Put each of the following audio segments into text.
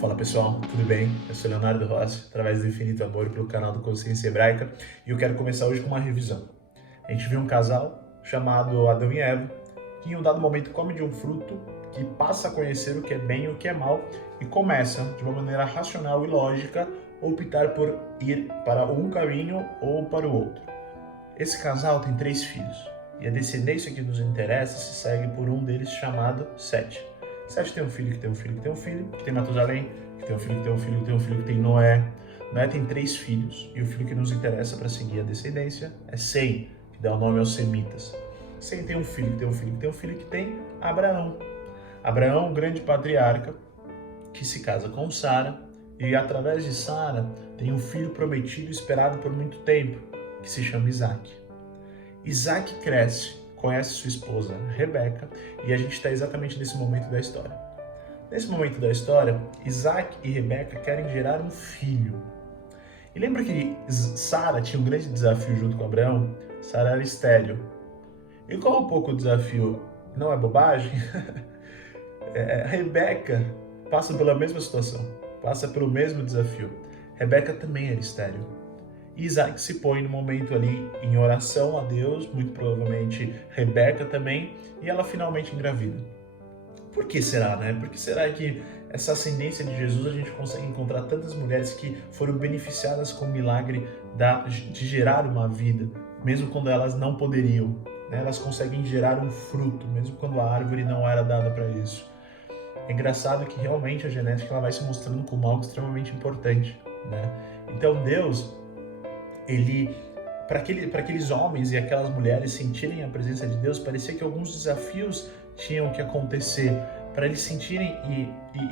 Fala pessoal, tudo bem? Eu sou Leonardo Rossi, através do Infinito Amor pelo canal do Consciência Hebraica, e eu quero começar hoje com uma revisão. A gente viu um casal chamado Adão e Eva, que em um dado momento come de um fruto que passa a conhecer o que é bem e o que é mal e começa, de uma maneira racional e lógica, a optar por ir para um caminho ou para o outro. Esse casal tem 3 filhos, e a descendência que nos interessa se segue por um deles chamado Sete. Sete tem um filho que tem um filho que tem um filho, que tem Matusalém, que tem um filho que tem um filho que tem um filho que tem Noé. Noé tem 3 filhos, e o filho que nos interessa para seguir a descendência é Sem, que dá o nome aos semitas. Sem tem um filho que tem um filho que tem um filho que tem Abraão. Abraão, o grande patriarca, que se casa com Sara, e através de Sara tem um filho prometido esperado por muito tempo, que se chama Isaac. Isaac cresce, conhece sua esposa Rebeca, e a gente está exatamente nesse momento da história. Nesse momento da história, Isaac e Rebeca querem gerar um filho. E lembra que Sara tinha um grande desafio junto com Abraão? Sara era estéril. E qual é um pouco o desafio? Não é bobagem? Rebeca passa pela mesma situação, passa pelo mesmo desafio. Rebeca também era estéril. E Isaac se põe no momento ali em oração a Deus, muito provavelmente Rebeca também, e ela finalmente engravida. Por que será, né? Por que será que essa ascendência de Jesus a gente consegue encontrar tantas mulheres que foram beneficiadas com o milagre de gerar uma vida, mesmo quando elas não poderiam, né? Elas conseguem gerar um fruto, mesmo quando a árvore não era dada para isso. É engraçado que realmente a genética ela vai se mostrando como algo extremamente importante, né? Então Deus, ele, para aqueles homens e aquelas mulheres sentirem a presença de Deus, parecia que alguns desafios tinham que acontecer para eles sentirem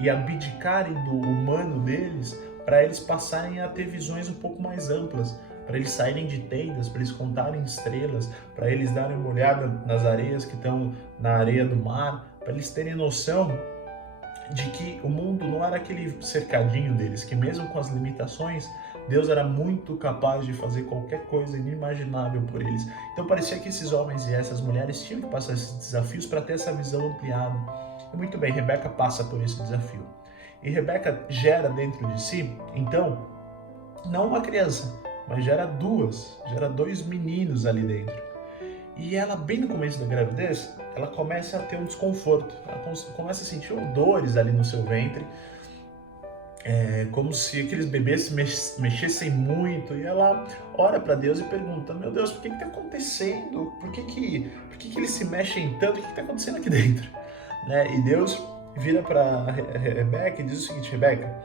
e abdicarem do humano deles, para eles passarem a ter visões um pouco mais amplas, para eles saírem de tendas, para eles contarem estrelas, para eles darem uma olhada nas areias que estão na areia do mar, para eles terem noção de que o mundo não era aquele cercadinho deles, que mesmo com as limitações, Deus era muito capaz de fazer qualquer coisa inimaginável por eles. Então parecia que esses homens e essas mulheres tinham que passar esses desafios para ter essa visão ampliada. E muito bem, Rebeca passa por esse desafio. E Rebeca gera dentro de si, então, não uma criança, mas gera 2 meninos ali dentro. E ela, bem no começo da gravidez, ela começa a ter um desconforto. Ela começa a sentir dores ali no seu ventre, como se aqueles bebês mexessem muito. E ela ora para Deus e pergunta: meu Deus, por que está acontecendo? Por que eles se mexem tanto? O que está acontecendo aqui dentro? Né? E Deus vira para Rebeca e diz o seguinte: Rebeca,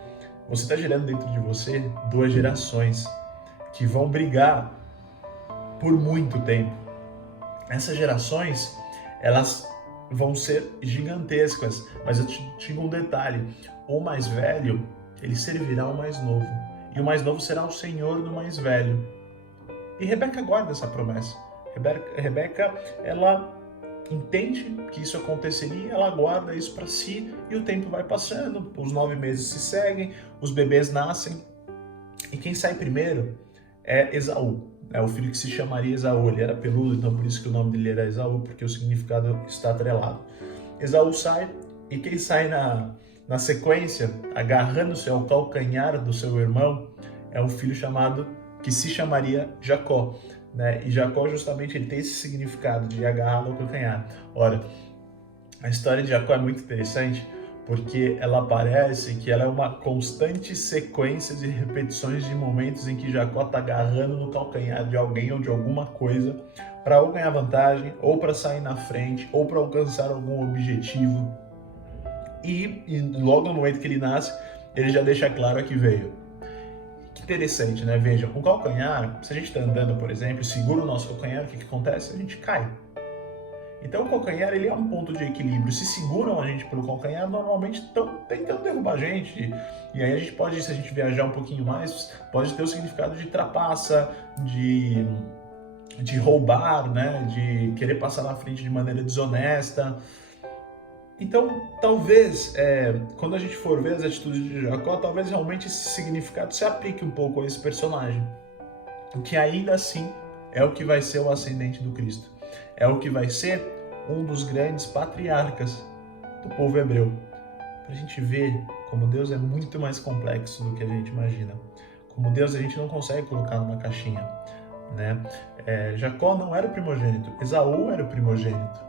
você está gerando dentro de você 2 gerações que vão brigar por muito tempo. Essas gerações, elas vão ser gigantescas, mas eu te digo um detalhe: o mais velho, ele servirá ao mais novo, e o mais novo será o senhor do mais velho. E Rebeca guarda essa promessa. Rebeca, ela entende que isso aconteceria, ela guarda isso para si, e o tempo vai passando, os 9 meses se seguem, os bebês nascem, e quem sai primeiro é Esaú. É o filho que se chamaria Esaú. Ele era peludo, então por isso que o nome dele era Esaú, porque o significado está atrelado. Esaú sai, e quem sai na sequência, agarrando-se ao calcanhar do seu irmão, é um filho que se chamaria Jacó. Né? E Jacó, justamente, ele tem esse significado de agarrá-lo ao calcanhar. Ora, a história de Jacó é muito interessante, porque ela parece que ela é uma constante sequência de repetições de momentos em que Jacó está agarrando no calcanhar de alguém ou de alguma coisa para ou ganhar vantagem, ou para sair na frente, ou para alcançar algum objetivo. E logo no momento que ele nasce, ele já deixa claro a que veio. Que interessante, né? Veja, o calcanhar, se a gente está andando, por exemplo, e segura o nosso calcanhar, o que acontece? A gente cai. Então o calcanhar, ele é um ponto de equilíbrio. Se seguram a gente pelo calcanhar, normalmente estão tentando derrubar a gente. E aí a gente pode, se a gente viajar um pouquinho mais, pode ter o significado de trapaça, de roubar, né? De querer passar na frente de maneira desonesta. Então, talvez, quando a gente for ver as atitudes de Jacó, talvez realmente esse significado se aplique um pouco a esse personagem. Que ainda assim é o que vai ser o ascendente do Cristo. É o que vai ser um dos grandes patriarcas do povo hebreu. Para a gente ver Como Deus é muito mais complexo do que a gente imagina. Como Deus a gente não consegue colocar numa caixinha, né? Jacó não era o primogênito, Esaú era o primogênito.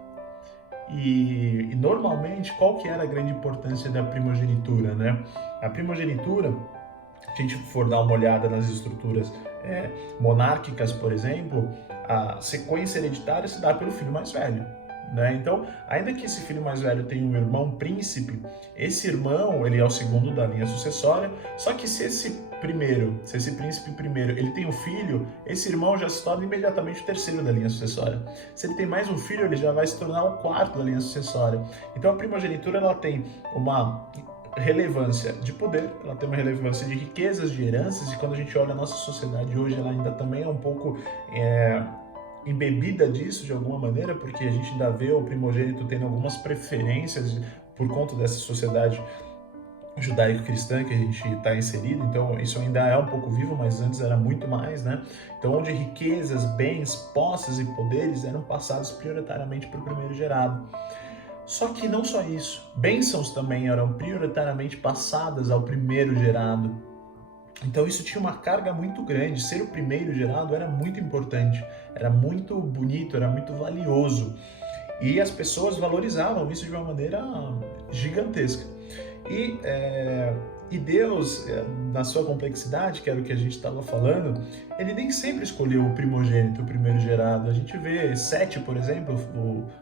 E normalmente, qual que era a grande importância da primogenitura, né? A primogenitura, se a gente for dar uma olhada nas estruturas monárquicas, por exemplo, a sequência hereditária se dá pelo filho mais velho, né? Então, ainda que esse filho mais velho tenha um irmão príncipe, esse irmão, ele é o segundo da linha sucessória, só que se esse príncipe primeiro, ele tem um filho, esse irmão já se torna imediatamente o terceiro da linha sucessória. Se ele tem mais um filho, ele já vai se tornar o quarto da linha sucessória. Então a primogenitura, ela tem uma relevância de poder, ela tem uma relevância de riquezas, de heranças, e quando a gente olha a nossa sociedade hoje, ela ainda também é um pouco embebida disso de alguma maneira, porque a gente ainda vê o primogênito tendo algumas preferências por conta dessa sociedade judaico-cristã que a gente está inserido, então isso ainda é um pouco vivo, mas antes era muito mais, né? Então, onde riquezas, bens, posses e poderes eram passados prioritariamente para o primeiro gerado. Só que não só isso, bênçãos também eram prioritariamente passadas ao primeiro gerado. Então isso tinha uma carga muito grande, ser o primeiro gerado era muito importante, era muito bonito, era muito valioso. E as pessoas valorizavam isso de uma maneira gigantesca. E Deus, na sua complexidade, que era o que a gente estava falando, ele nem sempre escolheu o primogênito, o primeiro gerado. A gente vê Sete, por exemplo,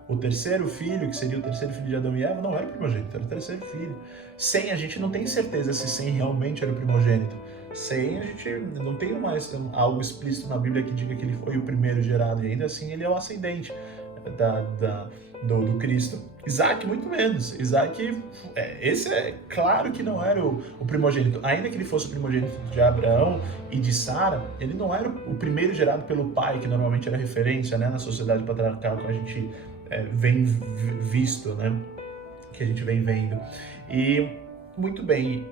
o terceiro filho, que seria o terceiro filho de Adão e Eva, não era o primogênito, era o terceiro filho. Sem, a gente não tem certeza se Sem realmente era o primogênito. Sem, a gente não tem mais algo explícito na Bíblia que diga que ele foi o primeiro gerado, e ainda assim ele é o ascendente do Cristo. Isaac, muito menos. Isaac, esse é claro que não era o primogênito. Ainda que ele fosse o primogênito de Abraão e de Sara, ele não era o primeiro gerado pelo pai, que normalmente era referência, né, na sociedade patriarcal que a gente vem visto, né, que a gente vem vendo. E muito bem,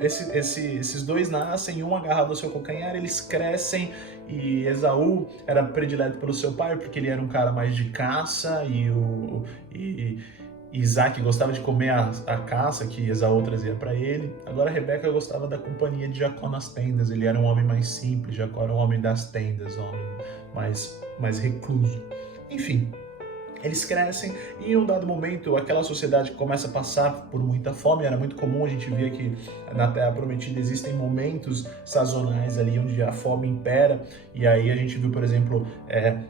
esses dois nascem, um agarrado ao seu calcanhar, eles crescem, e Esaú era predileto pelo seu pai, porque ele era um cara mais de caça, e Isaac gostava de comer a caça que Esaú trazia para ele. Agora Rebeca gostava da companhia de Jacó nas tendas, ele era um homem mais simples, Jacó era um homem das tendas, um homem mais recluso. Enfim, eles crescem e em um dado momento aquela sociedade começa a passar por muita fome. Era muito comum, a gente via que na Terra Prometida existem momentos sazonais ali onde a fome impera, e aí a gente viu, por exemplo,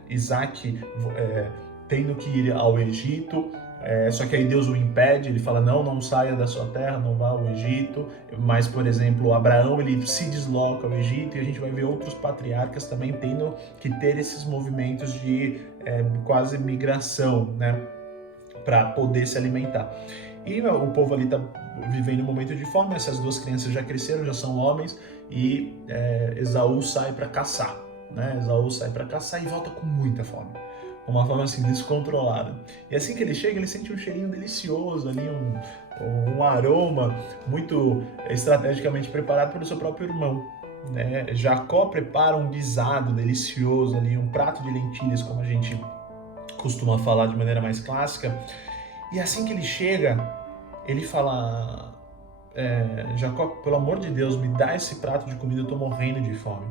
Isaac tendo que ir ao Egito, só que aí Deus o impede, ele fala, não saia da sua terra, não vá ao Egito. Mas, por exemplo, Abraão, ele se desloca ao Egito, e a gente vai ver outros patriarcas também tendo que ter esses movimentos de quase migração, né, para poder se alimentar. E o povo ali está vivendo um momento de fome, essas duas crianças já cresceram, já são homens, e Esaú sai para caçar, né? Esaú sai para caçar e volta com muita fome. Uma forma assim descontrolada. E assim que ele chega, ele sente um cheirinho delicioso ali, um aroma muito estrategicamente preparado pelo seu próprio irmão, né? Jacó prepara um guisado delicioso ali, um prato de lentilhas, como a gente costuma falar de maneira mais clássica. E assim que ele chega, ele fala, Jacó, pelo amor de Deus, me dá esse prato de comida, eu estou morrendo de fome.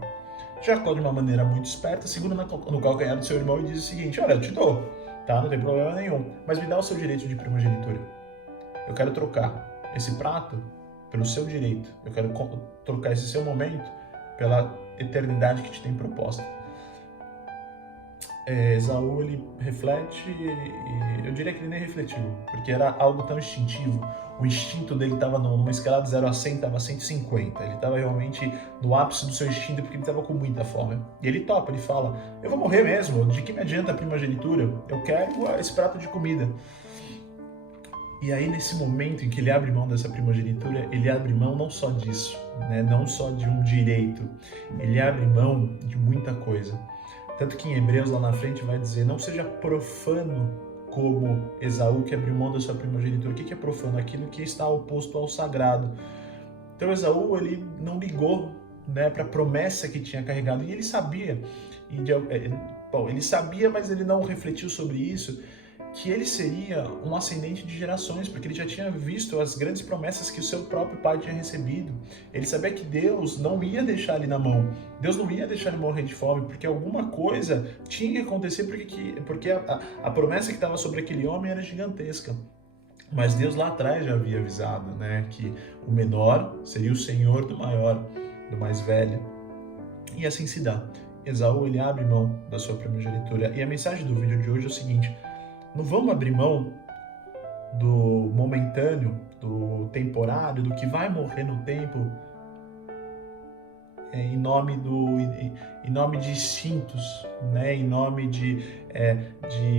Jacó, de uma maneira muito esperta, segura no calcanhar do seu irmão e diz o seguinte, olha, eu te dou, tá? Não tem problema nenhum, mas me dá o seu direito de primogenitura. Eu quero trocar esse prato pelo seu direito, eu quero trocar esse seu momento pela eternidade que te tem proposta. Esaú, ele reflete, e eu diria que ele nem refletiu, porque era algo tão instintivo. O instinto dele estava numa escala de 0 a 100, estava 150. Ele estava realmente no ápice do seu instinto, porque ele estava com muita fome. E ele topa, ele fala, eu vou morrer mesmo, de que me adianta a primogenitura? Eu quero esse prato de comida. E aí, nesse momento em que ele abre mão dessa primogenitura, ele abre mão não só disso, né? Não só de um direito, ele abre mão de muita coisa. Tanto que em Hebreus, lá na frente, vai dizer, não seja profano como Esaú, que abriu mão da sua primogenitura. O que é profano? Aquilo que está oposto ao sagrado. Então Esaú, ele não ligou, né, para a promessa que tinha carregado, e ele sabia, ele sabia, mas ele não refletiu sobre isso, que ele seria um ascendente de gerações, porque ele já tinha visto as grandes promessas que o seu próprio pai tinha recebido. Ele sabia que Deus não ia deixar ele na mão, Deus não ia deixar ele morrer de fome, porque alguma coisa tinha que acontecer, porque a promessa que estava sobre aquele homem era gigantesca. Mas Deus lá atrás já havia avisado, né, que o menor seria o senhor do maior, do mais velho. E assim se dá. Esaú, ele abre mão da sua primogenitura. E a mensagem do vídeo de hoje é o seguinte: não vamos abrir mão do momentâneo, do temporário, do que vai morrer no tempo, em nome de instintos, né? Em nome de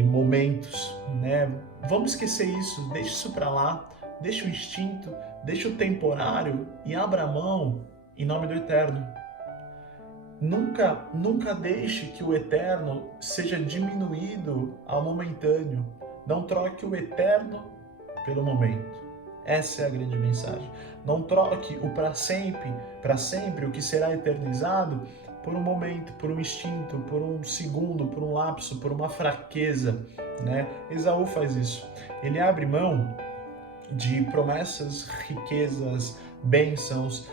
momentos, né? Vamos esquecer isso, deixa isso para lá, deixa o instinto, deixa o temporário e abra mão em nome do eterno. Nunca deixe que o eterno seja diminuído ao momentâneo. Não troque o eterno pelo momento. Essa é a grande mensagem. Não troque o para sempre, o que será eternizado, por um momento, por um instinto, por um segundo, por um lapso, por uma fraqueza, né? Esaú faz isso. Ele abre mão de promessas, riquezas, bênçãos.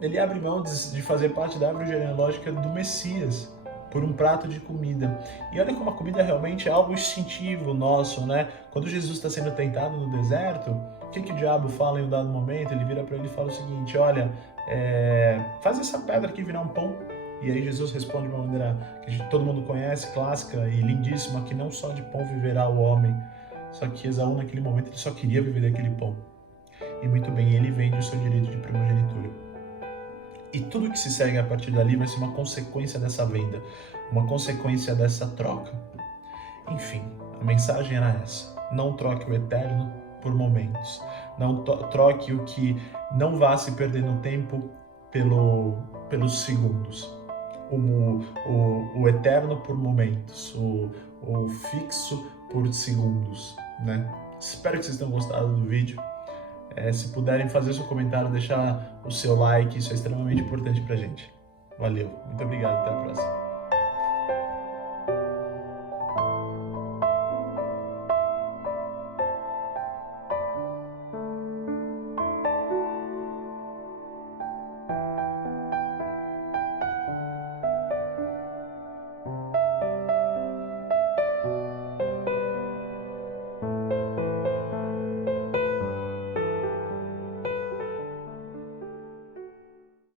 Ele abre mão de fazer parte da árvore genealógica do Messias por um prato de comida. E olha como a comida realmente é algo instintivo nosso, né? Quando Jesus está sendo tentado no deserto, o que o diabo fala em um dado momento? Ele vira para ele e fala o seguinte: olha, faz essa pedra aqui virar um pão. E aí Jesus responde de uma maneira que todo mundo conhece, clássica e lindíssima, que não só de pão viverá o homem. Só que Esaú naquele momento ele só queria viver daquele pão. E muito bem, ele vende o seu direito de primogenitura. E tudo que se segue a partir dali vai ser uma consequência dessa venda, uma consequência dessa troca. Enfim, a mensagem era essa: não troque o eterno por momentos, não troque o que não vá se perder no tempo pelos segundos, o eterno por momentos, o fixo por segundos, né? Espero que vocês tenham gostado do vídeo. Se puderem fazer seu comentário, deixar o seu like, isso é extremamente importante pra gente. Valeu, muito obrigado, até a próxima.